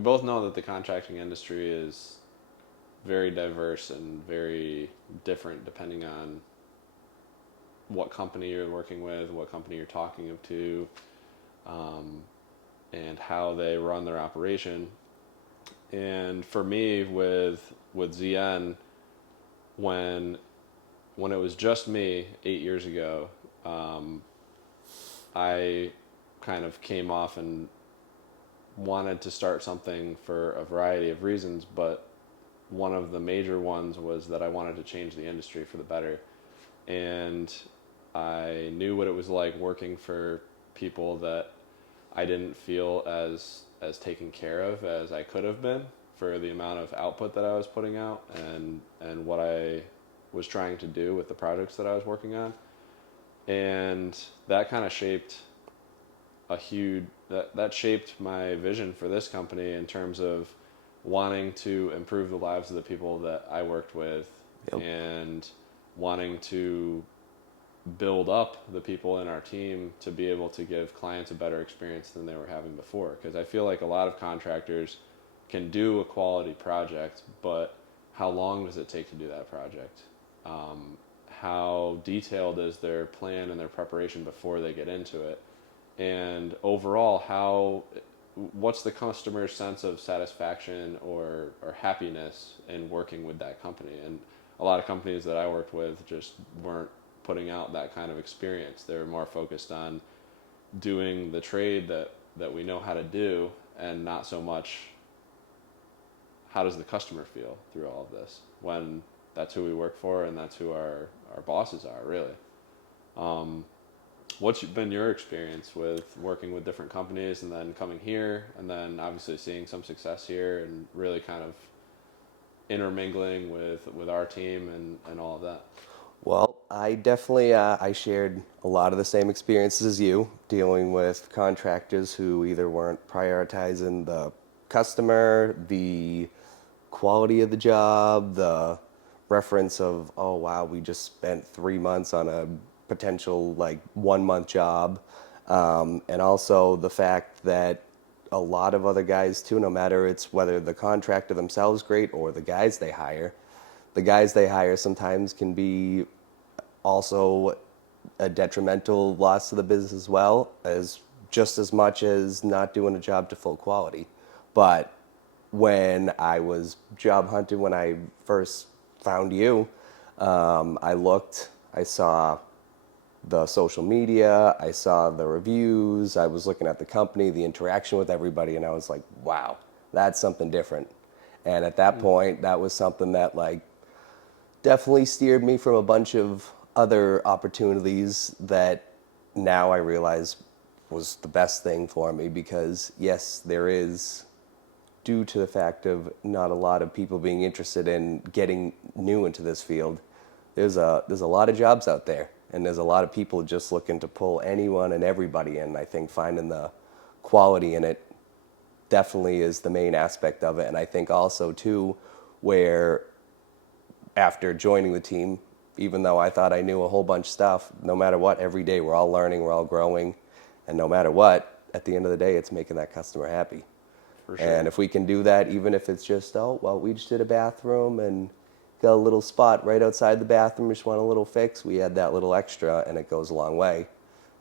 we both know that the contracting industry is very diverse and very different depending on what company you're working with, what company you're talking to, um, and how they run their operation. And for me, with ZN, when when it was just me 8 years ago, um, I kind of came off and wanted to start something for a variety of reasons, but one of the major ones was that I wanted to change the industry for the better. And I knew what it was like working for people that I didn't feel as taken care of as I could have been for the amount of output that I was putting out and what I was trying to do with the projects that I was working on. And that kind of shaped a huge that shaped my vision for this company in terms of wanting to improve the lives of the people that I worked with Yep. and wanting to build up the people in our team to be able to give clients a better experience than they were having before. Because I feel like a lot of contractors can do a quality project, but how long does it take to do that project? Um, how detailed is their plan and their preparation before they get into it? And overall, what's the customer's sense of satisfaction or happiness in working with that company? And a lot of companies that I worked with just weren't putting out that kind of experience. They were more focused on doing the trade that we know how to do, and not so much how does the customer feel through all of this, when that's who we work for and that's who our bosses are, really. Um, what's been your experience with working with different companies and then coming here and then obviously seeing some success here and really kind of intermingling with our team and all of that? Well, I definitely I shared a lot of the same experiences as you, dealing with contractors who either weren't prioritizing the customer, the quality of the job, the reference of, oh wow, we just spent 3 months on a potential like 1 month job, and also the fact that a lot of other guys too, no matter it's whether the contractor themselves great or the guys they hire sometimes can be also a detrimental loss to the business as well, as just as much as not doing a job to full quality. But when I was job hunting, when I first found you, I saw the social media, I saw the reviews, I was looking at the company, the interaction with everybody, and I was like, wow, that's something different. And at that point, that was something that like definitely steered me from a bunch of other opportunities that now I realize was the best thing for me, because yes, there is, due to the fact of not a lot of people being interested in getting new into this field, there's a lot of jobs out there, and there's a lot of people just looking to pull anyone and everybody in. I think finding the quality in it definitely is the main aspect of it. And I think also too, where after joining the team, even though I thought I knew a whole bunch of stuff, no matter what, every day we're all learning, we're all growing, and no matter what, at the end of the day, it's making that customer happy. For And sure. if we can do that, even if it's just, oh, well, we just did a bathroom and got a little spot right outside the bathroom, just want a little fix, we add that little extra, and it goes a long way.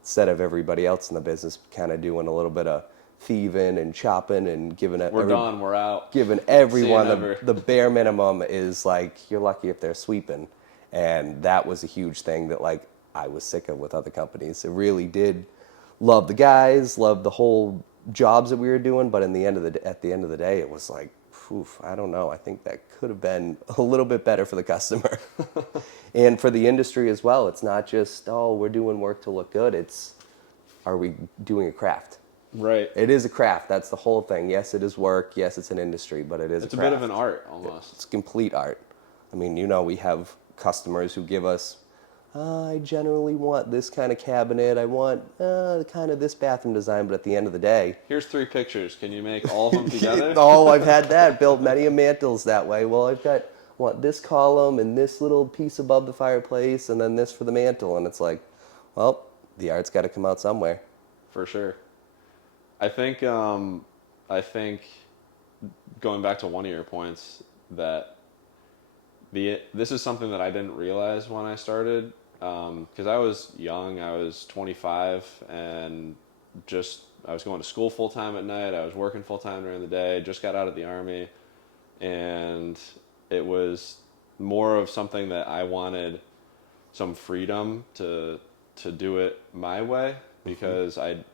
Instead of everybody else in the business kind of doing a little bit of thieving and chopping and We're done, we're out. giving See you everyone never. the bare minimum is like, you're lucky if they're sweeping. And that was a huge thing that like I was sick of with other companies. It really did love the guys, love the whole jobs that we were doing, but at the end of the day, it was like, oof, I don't know. I think that could have been a little bit better for the customer and for the industry as well. It's not just, oh, we're doing work to look good. It's, are we doing a craft? Right. It is a craft. That's the whole thing. Yes, it is work. Yes, it's an industry, but it is a It's a craft. bit of an art almost. It's complete art. I mean, you know, we have customers who give us, I generally want this kind of cabinet. I want kind of this bathroom design. But at the end of the day, Here's 3 pictures. Can you make all of them together? oh, I've had that. Built many a mantles that way. Well, want this column and this little piece above the fireplace and then this for the mantle. And it's like, well, the art's got to come out somewhere. For sure. I think I think going back to one of your points, that this is something that I didn't realize when I started, because I was young. I was 25, and I was going to school full time at night. I was working full time during the day. Just got out of the army, and it was more of something that I wanted some freedom to do it my way, because I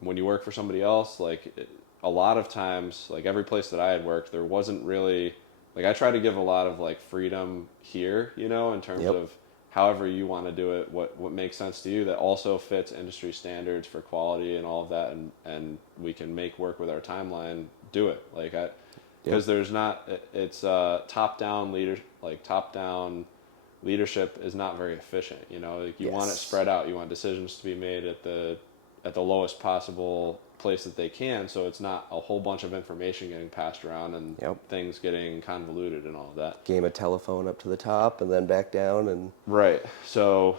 when you work for somebody else, a lot of times, like every place that I had worked, there wasn't really, like, I try to give a lot of like freedom here, in terms Yep. of however you want to do it, what makes sense to you, that also fits industry standards for quality and all of that, and we can make work with our timeline, do it. Yep. Because there's not, it's top down leadership is not very efficient. Like, you want it Yes. spread out. You want decisions to be made at the lowest possible place that they can, so it's not a whole bunch of information getting passed around and Yep. things getting convoluted and all of that. Game of telephone up to the top and then back down, and Right. So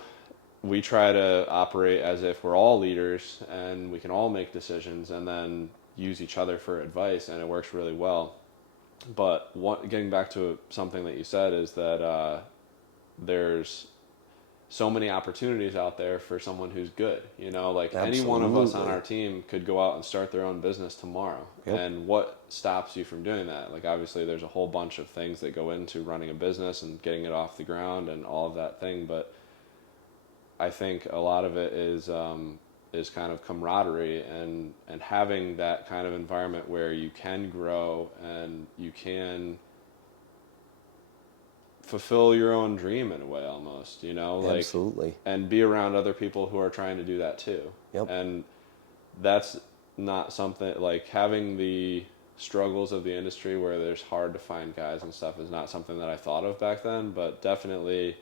we try to operate as if we're all leaders and we can all make decisions, and then use each other for advice, and it works really well. But getting back to something that you said, is that there's so many opportunities out there for someone who's good. Like, any one of us on Absolutely. our team could go out and start their own business tomorrow. Yep. And what stops you from doing that? Like, obviously there's a whole bunch of things that go into running a business and getting it off the ground and all of that thing. But I think a lot of it is kind of camaraderie, and having that kind of environment where you can grow and you can fulfill your own dream in a way, almost, Absolutely. and be around other people who are trying to do that too. Yep. And that's not something, like, having the struggles of the industry where there's hard to find guys and stuff is not something that I thought of back then, but definitely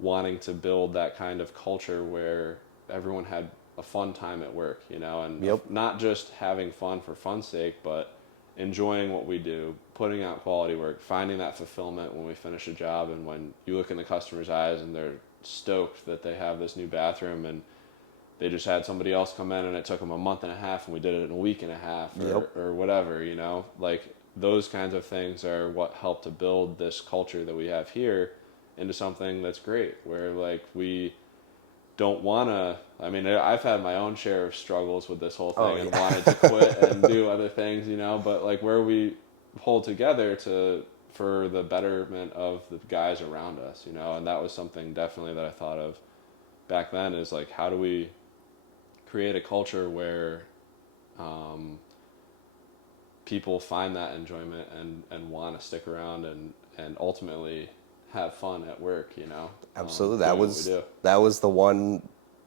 wanting to build that kind of culture where everyone had a fun time at work, and Yep. not just having fun for fun's sake, but enjoying what we do, putting out quality work, finding that fulfillment when we finish a job, and when you look in the customer's eyes and they're stoked that they have this new bathroom, and they just had somebody else come in and it took them a month and a half and we did it in a week and a half, Yep. or whatever, like, those kinds of things are what help to build this culture that we have here into something that's great, where, like, we don't want to, I mean, I've had my own share of struggles with this whole thing, Oh, and yeah. wanted to quit and do other things, but, like, where we hold together for the betterment of the guys around us, and that was something definitely that I thought of back then, is like, how do we create a culture where people find that enjoyment and want to stick around and ultimately have fun at work, Absolutely. doing what we do. That was the one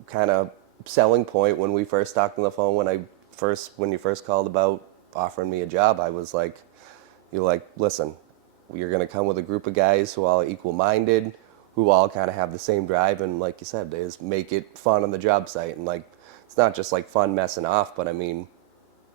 kind of selling point when we first talked on the phone, when you first called about offering me a job. I was like, you're like, listen, you're going to come with a group of guys who all are equal minded, who all kind of have the same drive, and like you said, is make it fun on the job site. And, like, it's not just like fun messing off, but I mean,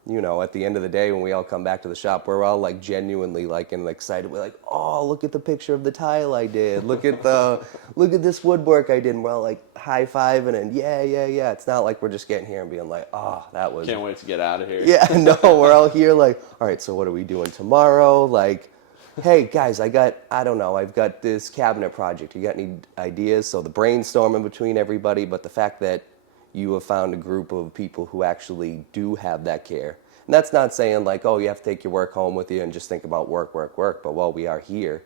at the end of the day, when we all come back to the shop, we're all like genuinely like and excited. We're like, oh, look at the picture of the tile I did. Look at this woodwork I did. And we're all like high fiving and yeah, yeah, yeah. It's not like we're just getting here and being like, oh, that was. Can't wait to get out of here. Yeah, no, we're all here like, all right, so what are we doing tomorrow? Like, hey guys, I've got this cabinet project. You got any ideas? So the brainstorming between everybody, but the fact that you have found a group of people who actually do have that care. And that's not saying like, oh, you have to take your work home with you and just think about work, work, work. But while we are here,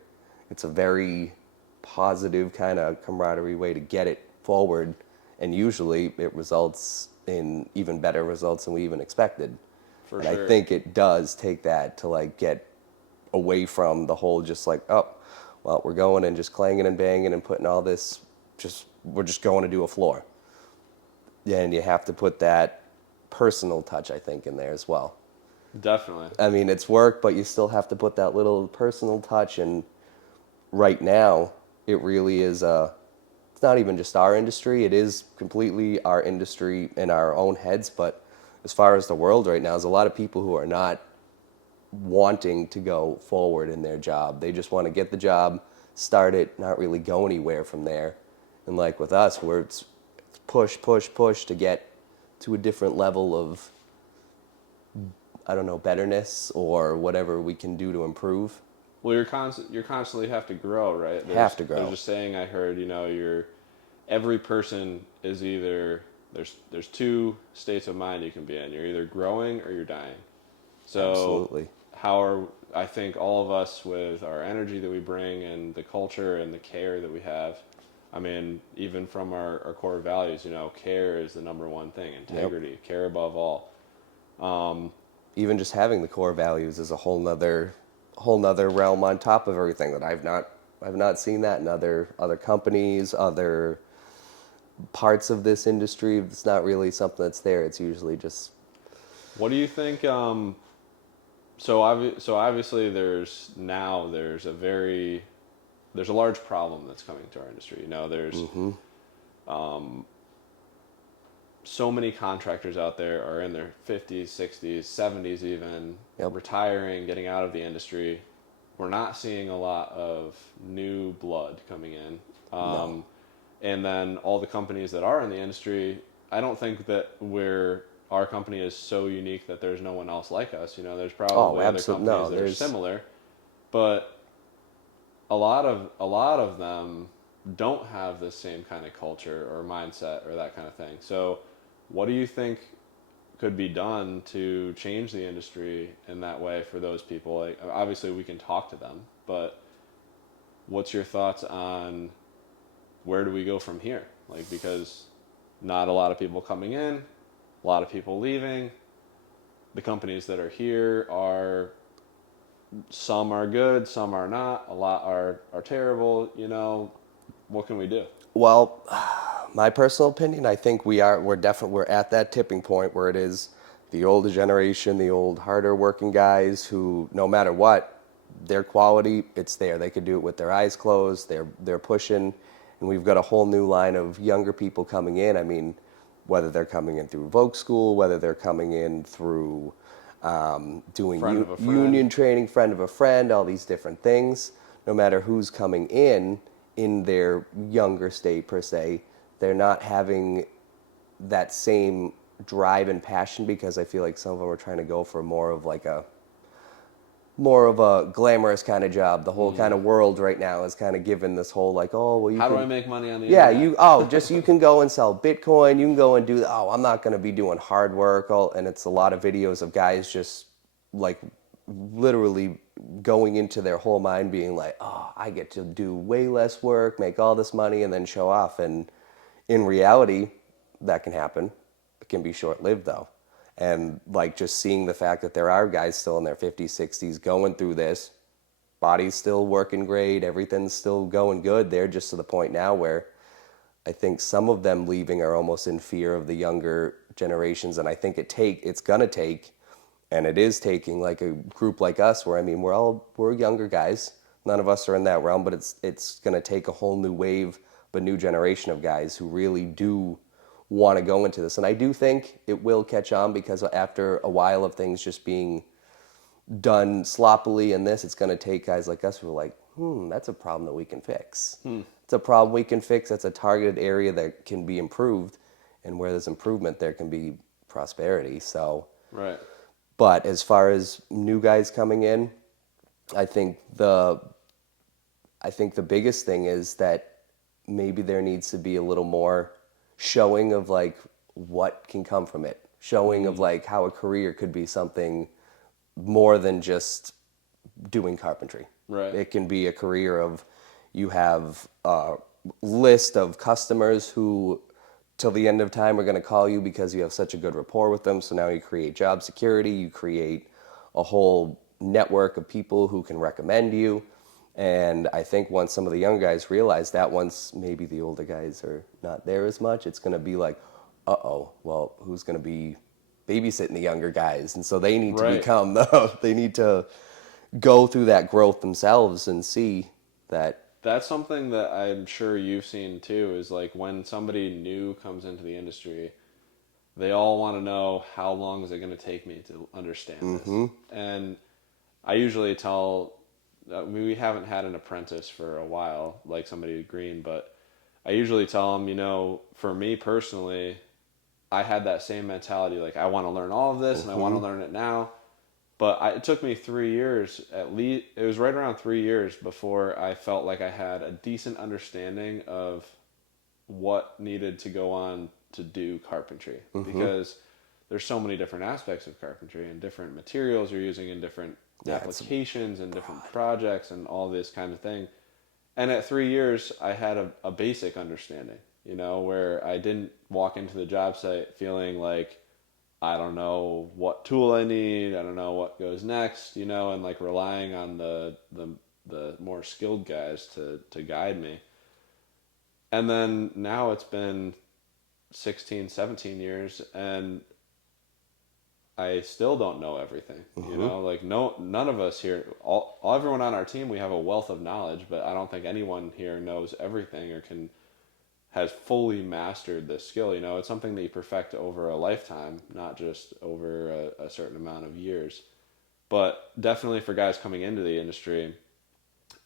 it's a very positive kind of camaraderie way to get it forward. And usually it results in even better results than we even expected. For And sure. I think it does take that to like get away from the whole just like, oh, well, we're going and just clanging and banging and putting all this, we're just going to do a floor. Yeah, and you have to put that personal touch, I think, in there as well. Definitely. I mean, it's work, but you still have to put that little personal touch. And right now, it really is it's not even just our industry. It is completely our industry in our own heads. But as far as the world right now, there's a lot of people who are not wanting to go forward in their job. They just want to get the job, start it, not really go anywhere from there. And like with us, where it's push, push, push to get to a different level of, I don't know, betterness or whatever we can do to improve. Well, you're constantly have to grow, right? Have to There's grow. a saying I heard, you're every person is either there's two states of mind you can be in. You're either growing or you're dying. So Absolutely. how are I think all of us with our energy that we bring and the culture and the care that we have, I mean, even from our core values, care is the number one thing. Yep. Integrity, care above all. Even just having the core values is a whole nother realm on top of everything that I've not seen that in other companies, other parts of this industry. It's not really something that's there. It's usually just What do you think? So obviously there's a large problem that's coming to our industry. There's so many contractors out there are in their 50s, 60s, 70s even, yep. retiring, getting out of the industry. We're not seeing a lot of new blood coming in. No. And then all the companies that are in the industry, I don't think that our company is so unique that there's no one else like us. There's Oh, probably other absolutely. companies No, that are there's similar, but a lot of them don't have the same kind of culture or mindset or that kind of thing. So, what do you think could be done to change the industry in that way for those people? Like, obviously, we can talk to them, but what's your thoughts on where do we go from here? Like, because not a lot of people coming in, a lot of people leaving. The companies that are here are some are good, some are not. A lot are terrible. What can we do? well, my personal opinion, I think we're at that tipping point where it is the older generation, the old harder working guys who no matter what, their quality, it's there. They could do it with their eyes closed. They're pushing, and we've got a whole new line of younger people coming in. I mean, whether they're coming in through Voc School, whether they're coming in through doing Friend of a friend. union training, friend of a friend, all these different things. No matter who's coming in their younger state per se, they're not having that same drive and passion because I feel like some of them are trying to go for more of a glamorous kind of job. The whole kind of world right now is kind of given this whole like, oh, well, you How do can, I make money on the yeah, internet? you can go and sell Bitcoin. You can go and do, oh, I'm not going to be doing hard work. And it's a lot of videos of guys just like literally going into their whole mind being like, oh, I get to do way less work, make all this money, and then show off. And in reality, that can happen. It can be short lived though. And like just seeing the fact that there are guys still in their 50s, 60s going through this, body's still working great, everything's still going good. They're just to the point now where I think some of them leaving are almost in fear of the younger generations. And I think it's gonna take, and it is taking like a group like us where I mean we're younger guys. None of us are in that realm, but it's gonna take a whole new wave, a new generation of guys who really do want to go into this. And I do think it will catch on because after a while of things just being done sloppily in this, it's going to take guys like us who are like, that's a problem that we can fix. It's a problem we can fix. That's a targeted area that can be improved. And where there's improvement, there can be prosperity. So, Right. but as far as new guys coming in, I think the biggest thing is that maybe there needs to be a little more showing of like what can come from it, showing of like how a career could be something more than just doing carpentry. Right. It can be a career of you have a list of customers who till the end of time are going to call you because you have such a good rapport with them. So now you create job security, you create a whole network of people who can recommend you. And I think once some of the young guys realize that, once maybe the older guys are not there as much, it's going to be like, uh-oh, well, who's going to be babysitting the younger guys? And so they need to Right. they need to go through that growth themselves and see that, That's something that I'm sure you've seen too, is like when somebody new comes into the industry, they all want to know how long is it going to take me to understand this. And I usually tell, we haven't had an apprentice for a while, like somebody green, but I usually tell them, for me personally, I had that same mentality. Like, I want to learn all of this and I want to learn it now. But it took me 3 years at least. It was right around 3 years before I felt like I had a decent understanding of what needed to go on to do carpentry, because there's so many different aspects of carpentry and different materials you're using in different applications and different projects and all this kind of thing. And at 3 years, I had a basic understanding, where I didn't walk into the job site feeling like I don't know what tool I need, I don't know what goes next, and like relying on the more skilled guys to guide me. And then now it's been 16, 17 years, and I still don't know everything. Like none of us here, everyone on our team, we have a wealth of knowledge, but I don't think anyone here knows everything or has fully mastered this skill. It's something that you perfect over a lifetime, not just over a certain amount of years. But definitely for guys coming into the industry,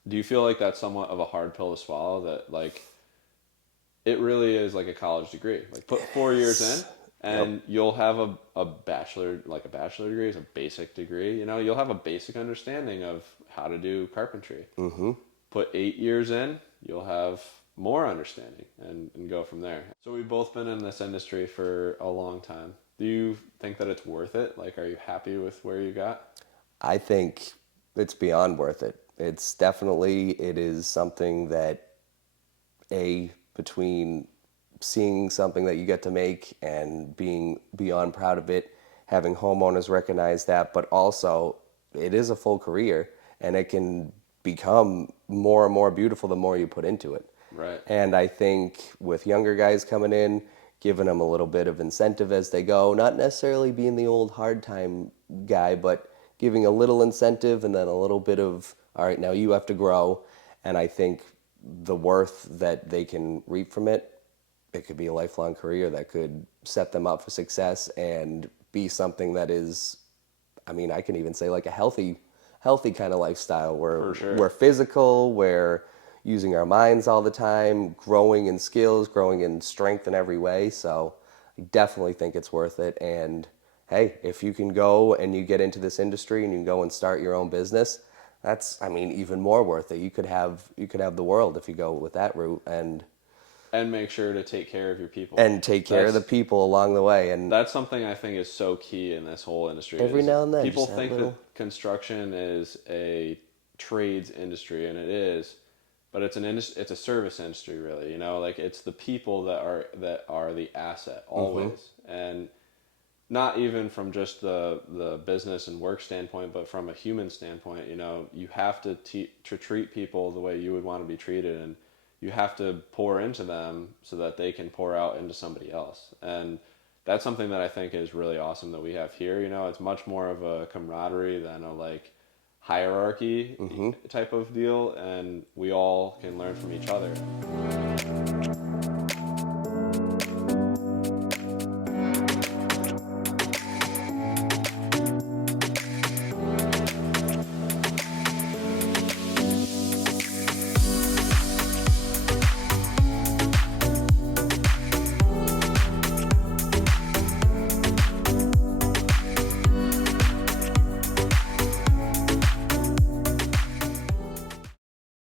do you feel like that's somewhat of a hard pill to swallow, that like it really is like a college degree? Like put 4 years in and you'll have a bachelor degree is a basic degree. You'll have a basic understanding of how to do carpentry. Put 8 years in, you'll have more understanding and go from there. So we've both been in this industry for a long time. Do you think that it's worth it? Like, are you happy with where you got? I think it's beyond worth it. It is something that, between seeing something that you get to make and being beyond proud of it, having homeowners recognize that, but also it is a full career, and it can become more and more beautiful the more you put into it. Right. And I think with younger guys coming in, giving them a little bit of incentive as they go, not necessarily being the old hard time guy, but giving a little incentive and then a little bit of, all right, now you have to grow. And I think the worth that they can reap from it, it could be a lifelong career that could set them up for success and be something that is, I can even say like a healthy kind of lifestyle where For sure. we're physical, we're using our minds all the time, growing in skills, growing in strength in every way. So I definitely think it's worth it. And hey, if you can go and you get into this industry and you can go and start your own business, that's, even more worth it. You could have the world if you go with that route, and make sure to take care of your people. And take care of the people along the way. And that's something I think is so key in this whole industry. Every now and then, people think that construction is a trades industry, and it is, but it's it's a service industry, really. Like it's the people that are the asset always, and not even from just the business and work standpoint, but from a human standpoint. You have to treat people the way you would want to be treated, and you have to pour into them so that they can pour out into somebody else. And that's something that I think is really awesome that we have here. It's much more of a camaraderie than a like hierarchy type of deal, and we all can learn from each other.